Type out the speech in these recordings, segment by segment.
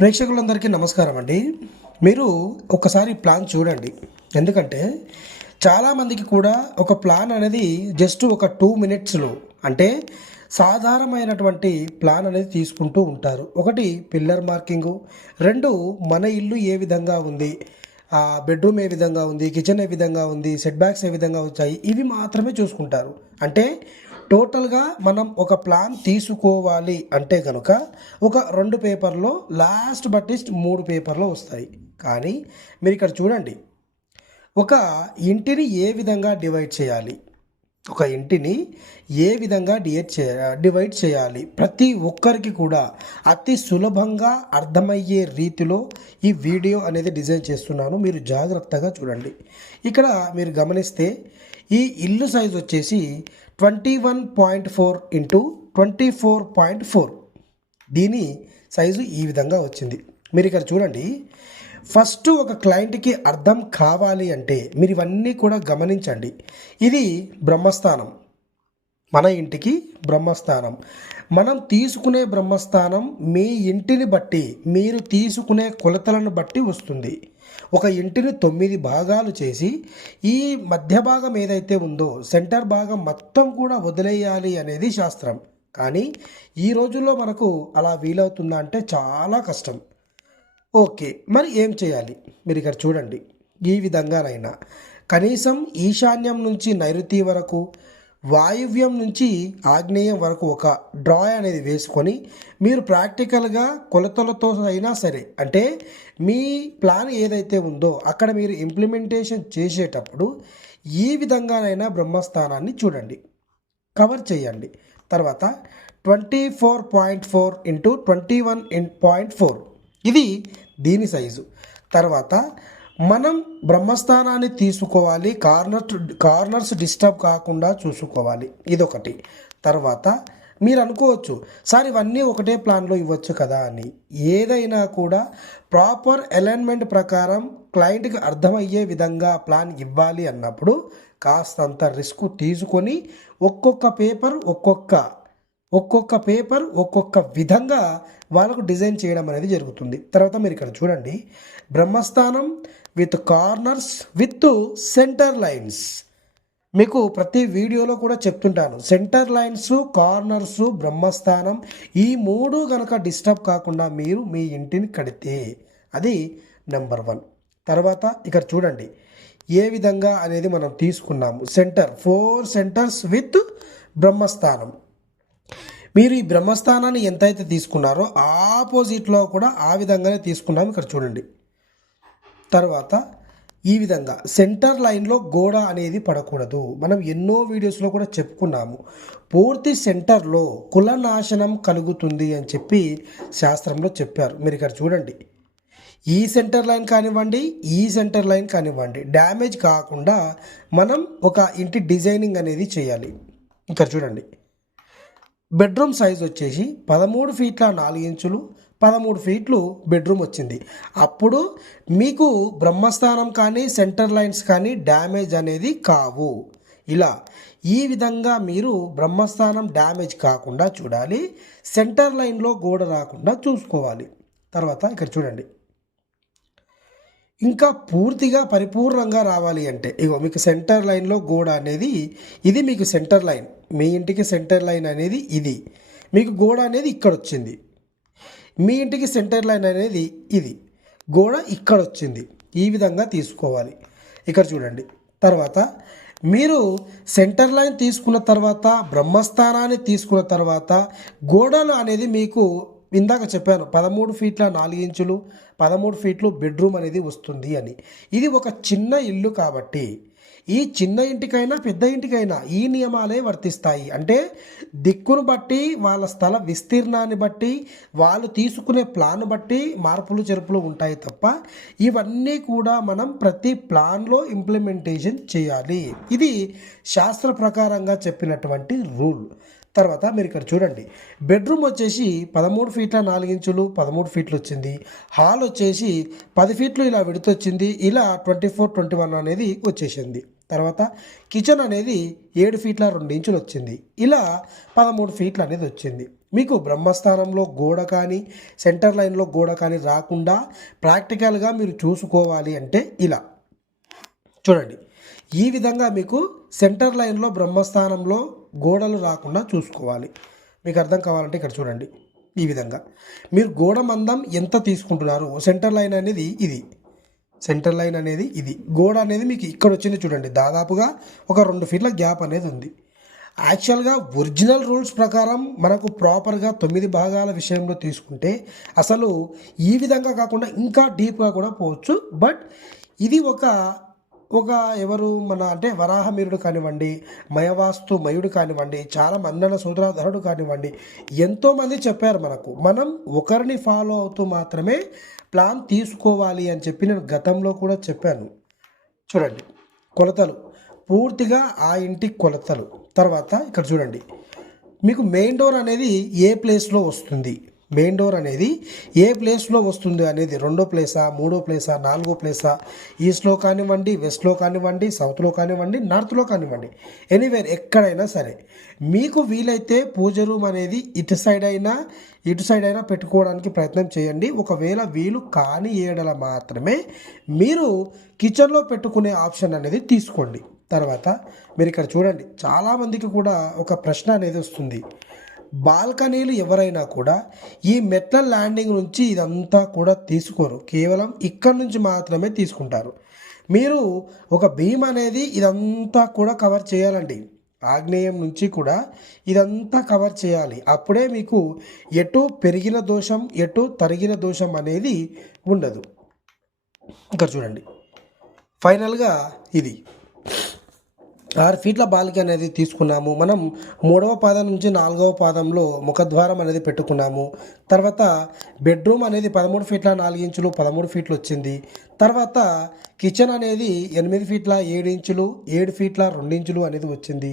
ప్రేక్షకులందరికీ నమస్కారం అండి. మీరు ఒకసారి ప్లాన్ చూడండి. ఎందుకంటే చాలామందికి కూడా ఒక ప్లాన్ అనేది జస్ట్ ఒక టూ మినిట్స్లో అంటే సాధారణమైనటువంటి ప్లాన్ అనేది తీసుకుంటూ ఉంటారు. ఒకటి పిల్లర్ మార్కింగు రెండు మన ఇల్లు ఏ విధంగా ఉంది బెడ్రూమ్ ఏ విధంగా ఉంది కిచెన్ ఏ విధంగా ఉంది సెట్ బ్యాక్స్ ఏ విధంగా వచ్చాయి ఇవి మాత్రమే చూసుకుంటారు. అంటే టోటల్గా మనం ఒక ప్లాన్ తీసుకోవాలి అంటే కనుక ఒక రెండు పేపర్లో లాస్ట్ బట్టిస్ట్ మూడు పేపర్లో వస్తాయి. కానీ మీరు ఇక్కడ చూడండి. ఒక ఇంటిని ఏ విధంగా డివైడ్ చేయాలి? ఒక ఇంటిని ఏ విధంగా డివైడ్ చే డివైడ్ చేయాలి? ప్రతి ఒక్కరికి కూడా అతి సులభంగా అర్థమయ్యే రీతిలో ఈ వీడియో అనేది డిజైన్ చేస్తున్నాను. మీరు జాగ్రత్తగా చూడండి. ఇక్కడ మీరు గమనిస్తే ఈ ఇల్లు సైజ్ వచ్చేసి twenty one point four into twenty four point four. దీని సైజు ఈ విధంగా వచ్చింది. మీరు ఇక్కడ చూడండి. ఫస్ట్ ఒక క్లయింట్కి అర్థం కావాలి అంటే మీరు ఇవన్నీ కూడా గమనించండి. ఇది బ్రహ్మస్థానం. మన ఇంటికి బ్రహ్మస్థానం. మనం తీసుకునే బ్రహ్మస్థానం మీ ఇంటిని బట్టి మీరు తీసుకునే కొలతలను బట్టి వస్తుంది. ఒక ఇంటిని తొమ్మిది భాగాలు చేసి ఈ మధ్య భాగం ఏదైతే ఉందో సెంటర్ భాగం మొత్తం కూడా వదిలేయాలి అనేది శాస్త్రం. కానీ ఈ రోజుల్లో మనకు అలా వీలవుతుందా అంటే చాలా కష్టం. ఓకే మరి ఏం చేయాలి? మీరు ఇక్కడ చూడండి. ఈ విధంగానైనా కనీసం ఈశాన్యం నుంచి నైరుతి వరకు వాయువ్యం నుంచి ఆగ్నేయం వరకు ఒక డ్రా అనేది వేసుకొని మీరు ప్రాక్టికల్గా కొలతలతో అయినా సరే అంటే మీ ప్లాన్ ఏదైతే ఉందో అక్కడ మీరు ఇంప్లిమెంటేషన్ చేసేటప్పుడు ఈ విధంగానైనా బ్రహ్మస్థానాన్ని చూడండి. కవర్ చేయండి. తర్వాత twenty four point four into twenty one in point four. ఇది దీని సైజు. తర్వాత మనం బ్రహ్మస్థానాన్ని తీసుకోవాలి కార్నర్ కార్నర్స్ డిస్టర్బ్ కాకుండా చూసుకోవాలి. ఇదొకటి. తర్వాత మీరు అనుకోవచ్చు సార్ ఇవన్నీ ఒకటే ప్లాన్లో ఇవ్వచ్చు కదా అని. ఏదైనా కూడా ప్రాపర్ అలైన్మెంట్ ప్రకారం క్లయింట్కి అర్థమయ్యే విధంగా ప్లాన్ ఇవ్వాలి అన్నప్పుడు కాస్తంత రిస్క్ తీసుకొని ఒక్కొక్క పేపర్ ఒక్కొక్క ఒక్కొక్క పేపర్ ఒక్కొక్క విధంగా వాళ్ళకు డిజైన్ చేయడం అనేది జరుగుతుంది. తర్వాత మీరు ఇక్కడ చూడండి. బ్రహ్మస్థానం with corners with centre lines. మీకు ప్రతి వీడియోలో కూడా చెప్తుంటాను. సెంటర్ లైన్స్ కార్నర్స్ బ్రహ్మస్థానం ఈ మూడు కనుక డిస్టర్బ్ కాకుండా మీరు మీ ఇంటిని కడితే అది నెంబర్ వన్. తర్వాత ఇక్కడ చూడండి. ఏ విధంగా అనేది మనం తీసుకున్నాము. సెంటర్ ఫోర్ సెంటర్స్ విత్ బ్రహ్మస్థానం. మీరు ఈ బ్రహ్మస్థానాన్ని ఎంతైతే తీసుకున్నారో ఆపోజిట్లో కూడా ఆ విధంగానే తీసుకున్నాము ఇక్కడ చూడండి. తర్వాత ఈ విధంగా సెంటర్ లైన్లో గోడ అనేది పడకూడదు. మనం ఎన్నో వీడియోస్లో కూడా చెప్పుకున్నాము. పూర్తి సెంటర్లో కులనాశనం కలుగుతుంది అని చెప్పి శాస్త్రంలో చెప్పారు. మీరు ఇక్కడ చూడండి. ఈ సెంటర్ లైన్ కానివ్వండి ఈ సెంటర్ లైన్ కానివ్వండి. డ్యామేజ్ కాకుండా మనం ఒక ఇంటి డిజైనింగ్ అనేది చేయాలి. ఇక్కడ చూడండి. బెడ్రూమ్ సైజ్ వచ్చేసి పదమూడు ఫీట్ల నాలుగు ఇంచులు పదమూడు ఫీట్లు బెడ్రూమ్ వచ్చింది. అప్పుడు మీకు బ్రహ్మస్థానం కానీ సెంటర్ లైన్స్ కానీ డ్యామేజ్ అనేది కావు. ఇలా ఈ విధంగా మీరు బ్రహ్మస్థానం డ్యామేజ్ కాకుండా చూడాలి. సెంటర్ లైన్లో గోడ రాకుండా చూసుకోవాలి. తర్వాత ఇక్కడ చూడండి. ఇంకా పూర్తిగా పరిపూర్ణంగా రావాలి అంటే ఇగో మీకు సెంటర్ లైన్లో గోడ అనేది ఇది మీకు సెంటర్ లైన్. మీ ఇంటికి సెంటర్ లైన్ అనేది ఇది. మీకు గోడ అనేది ఇక్కడ వచ్చింది మీ ఇంటికి సెంటర్ లైన్ అనేది ఇది. గోడ ఇక్కడ వచ్చింది ఈ విధంగా తీసుకోవాలి. ఇక్కడ చూడండి. తర్వాత మీరు సెంటర్ లైన్ తీసుకున్న తర్వాత బ్రహ్మస్థానాన్ని తీసుకున్న తర్వాత గోడలు అనేది మీకు ఇందాక చెప్పాను పదమూడు ఫీట్ల నాలుగు ఇంచులు పదమూడు ఫీట్లు బెడ్రూమ్ అనేది వస్తుంది అని. ఇది ఒక చిన్న ఇల్లు కాబట్టి ఈ చిన్న ఇంటికైనా పెద్ద ఇంటికైనా ఈ నియమాలే వర్తిస్తాయి. అంటే దిక్కును బట్టి వాళ్ళ స్థల విస్తీర్ణాన్ని బట్టి వాళ్ళు తీసుకునే ప్లాన్ బట్టి మార్పులు చెరుపులు ఉంటాయి తప్ప ఇవన్నీ కూడా మనం ప్రతి ప్లాన్లో ఇంప్లిమెంటేషన్ చేయాలి. ఇది శాస్త్ర ప్రకారంగా చెప్పినటువంటి రూల్. తర్వాత మీరు ఇక్కడ చూడండి. బెడ్రూమ్ వచ్చేసి పదమూడు ఫీట్ల నాలుగు ఇంచులు పదమూడు ఫీట్లు వచ్చింది. హాల్ వచ్చేసి పది ఫీట్లు ఇలా విడతొచ్చింది ఇలా ట్వంటీ ఫోర్ ట్వంటీ వన్ అనేది వచ్చేసింది. తర్వాత కిచెన్ అనేది ఏడు ఫీట్ల రెండు ఇంచులు వచ్చింది. ఇలా పదమూడు ఫీట్లు అనేది వచ్చింది. మీకు బ్రహ్మస్థానంలో గోడ కానీ సెంటర్ లైన్లో గోడ కానీ రాకుండా ప్రాక్టికల్గా మీరు చూసుకోవాలి అంటే ఇలా. చూడండి. ఈ విధంగా మీకు సెంటర్ లైన్లో బ్రహ్మస్థానంలో గోడలు రాకుండా చూసుకోవాలి. మీకు అర్థం కావాలంటే ఇక్కడ చూడండి. ఈ విధంగా. మీరు గోడ మందం ఎంత తీసుకుంటున్నారు? సెంటర్ లైన్ అనేది ఇది. సెంటర్ లైన్ అనేది ఇది. గోడ అనేది మీకు ఇక్కడ వచ్చింది చూడండి. దాదాపుగా ఒక రెండు ఫీట్ల గ్యాప్ అనేది ఉంది. యాక్చువల్గా ఒరిజినల్ రూల్స్ ప్రకారం మనకు ప్రాపర్గా తొమ్మిది భాగాల విషయంలో తీసుకుంటే అసలు ఈ విధంగా కాకుండా ఇంకా డీప్గా కూడా పోవచ్చు. బట్ ఇది ఒక ఒక ఎవరు మన అంటే వరాహమీరుడు కానివ్వండి మయవాస్తు మయుడు కానివ్వండి చాలా మందన సూత్రాధరుడు కానివ్వండి ఎంతోమంది చెప్పారు మనకు మనం ఒకరిని ఫాలో అవుతూ మాత్రమే ప్లాన్ తీసుకోవాలి అని చెప్పి నేను గతంలో కూడా చెప్పాను. చూడండి కొలతలు పూర్తిగా ఆ ఇంటి కొలతలు. తర్వాత ఇక్కడ చూడండి మీకు మెయిన్ డోర్ అనేది ఏ ప్లేస్లో వస్తుంది? మెయిన్ డోర్ అనేది ఏ ప్లేస్లో వస్తుంది అనేది రెండో ప్లేసా మూడో ప్లేసా నాలుగో ప్లేసా? ఈస్ట్లో కానివ్వండి వెస్ట్లో కానివ్వండి సౌత్లో కానివ్వండి నార్త్లో కానివ్వండి. ఎనీవేర్ ఎక్కడైనా సరే. మీకు వీలైతే పూజ రూమ్ అనేది ఇటు సైడ్ అయినా ఇటు సైడ్ అయినా పెట్టుకోవడానికి ప్రయత్నం చేయండి. ఒకవేళ వీలు కాని ఏడల మాత్రమే మీరు కిచెన్లో పెట్టుకునే ఆప్షన్ అనేది తీసుకోండి. తర్వాత మీరు ఇక్కడ చూడండి. చాలామందికి కూడా ఒక ప్రశ్న అనేది వస్తుంది. బాల్కనీలు ఎవరైనా కూడా ఈ మెట్ల ల్యాండింగ్ నుంచి ఇదంతా కూడా తీసుకోరు. కేవలం ఇక్కడి నుంచి మాత్రమే తీసుకుంటారు. మీరు ఒక భీమ్ అనేది ఇదంతా కూడా కవర్ చేయాలండి. ఆగ్నేయం నుంచి కూడా ఇదంతా కవర్ చేయాలి. అప్పుడే మీకు ఎటు పెరిగిన దోషం ఎటు తరిగిన దోషం అనేది ఉండదు. ఇక్కడ చూడండి. ఫైనల్గా ఇది. ఆరు ఫీట్ల బాలిక అనేది తీసుకున్నాము. మనం మూడవ పాదం నుంచి నాలుగవ పాదంలో ముఖద్వారం అనేది పెట్టుకున్నాము. తర్వాత బెడ్రూమ్ అనేది పదమూడు ఫీట్ల నాలుగు ఇంచులు పదమూడు ఫీట్లు వచ్చింది. తర్వాత కిచెన్ అనేది ఎనిమిది ఫీట్ల ఏడు ఇంచులు ఏడు ఫీట్ల రెండు ఇంచులు అనేది వచ్చింది.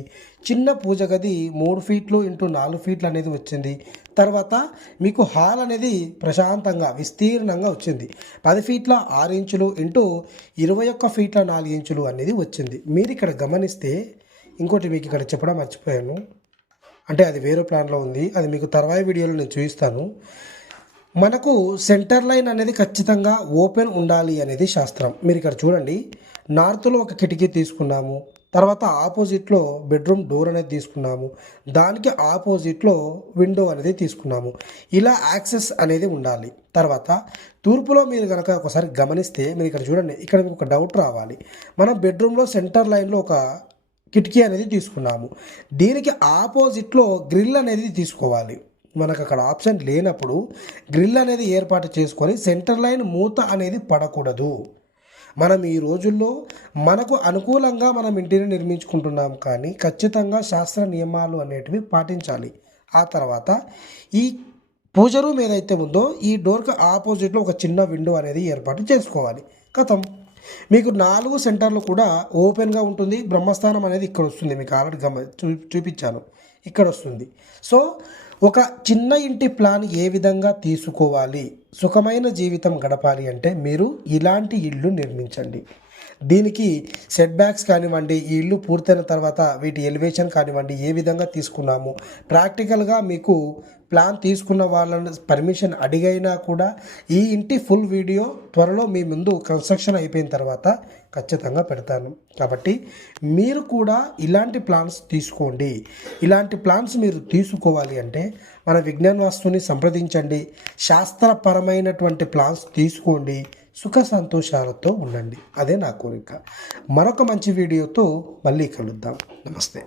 చిన్న పూజ గది మూడు ఫీట్లు ఇంటూ నాలుగు ఫీట్లు అనేది వచ్చింది. తర్వాత మీకు హాల్ అనేది ప్రశాంతంగా విస్తీర్ణంగా వచ్చింది. పది ఫీట్ల ఆరు ఇంచులు ఇంటూ ఇరవై ఒక్క ఫీట్ల నాలుగు ఇంచులు అనేది వచ్చింది. మీరు ఇక్కడ గమనిస్తే ఇంకోటి మీకు ఇక్కడ చెప్పడం మర్చిపోయాను. అంటే అది వేరే ప్లాన్లో ఉంది. అది మీకు తర్వాయి వీడియోలో నేను చూపిస్తాను. మనకు సెంటర్ లైన్ అనేది ఖచ్చితంగా ఓపెన్ ఉండాలి అనేది శాస్త్రం. మీరు ఇక్కడ చూడండి. నార్త్లో ఒక కిటికీ తీసుకున్నాము. తర్వాత ఆపోజిట్లో బెడ్రూమ్ డోర్ అనేది తీసుకున్నాము. దానికి ఆపోజిట్లో విండో అనేది తీసుకున్నాము. ఇలా యాక్సెస్ అనేది ఉండాలి. తర్వాత తూర్పులో మీరు కనుక ఒకసారి గమనిస్తే మీరు ఇక్కడ చూడండి. ఇక్కడ మీకు ఒక డౌట్ రావాలి. మనం బెడ్రూమ్లో సెంటర్ లైన్లో ఒక కిటికీ అనేది తీసుకున్నాము. దీనికి ఆపోజిట్లో గ్రిల్ అనేది తీసుకోవాలి. మనకు అక్కడ ఆప్షన్ లేనప్పుడు గ్రిల్ అనేది ఏర్పాటు చేసుకొని సెంటర్ లైన్ మూత అనేది పడకూడదు. మనం ఈ రోజుల్లో మనకు అనుకూలంగా మనం ఇంటిని నిర్మించుకుంటున్నాం కానీ ఖచ్చితంగా శాస్త్ర నియమాలు అనేటివి పాటించాలి. ఆ తర్వాత ఈ పూజ రూమ్ ఏదైతే ఉందో ఈ డోర్కి ఆపోజిట్లో ఒక చిన్న విండో అనేది ఏర్పాటు చేసుకోవాలి. కథం. మీకు నాలుగు సెంటర్లు కూడా ఓపెన్గా ఉంటుంది. బ్రహ్మస్థానం అనేది ఇక్కడ వస్తుంది. మీకు ఆల్రెడీ గమ చూ చూపించాను. ఇక్కడ వస్తుంది. సో ఒక చిన్న ఇంటి ప్లాన్ ఏ విధంగా తీసుకోవాలి? సుఖమైన జీవితం గడపాలి అంటే మీరు ఇలాంటి ఇల్లు నిర్మించండి. దీనికి సెట్ బ్యాక్స్ కానివ్వండి ఈ ఇల్లు పూర్తయిన తర్వాత వీటి ఎలివేషన్ కానివ్వండి ఏ విధంగా తీసుకున్నాము. ప్రాక్టికల్గా మీకు ప్లాన్ తీసుకున్న వాళ్ళని పర్మిషన్ అడిగైనా కూడా ఈ ఇంటి ఫుల్ వీడియో త్వరలో మీ ముందు కన్స్ట్రక్షన్ అయిపోయిన తర్వాత ఖచ్చితంగా పెడతాను. కాబట్టి మీరు కూడా ఇలాంటి ప్లాన్స్ తీసుకోండి. ఇలాంటి ప్లాన్స్ మీరు తీసుకోవాలి అంటే మన విజ్ఞాన వాస్తుని సంప్రదించండి. శాస్త్రపరమైనటువంటి ప్లాన్స్ తీసుకోండి. సుఖ సంతోషాలతో ఉండండి. అదే నా కోరిక. మరొక మంచి వీడియోతో మళ్ళీ కలుద్దాం. నమస్తే.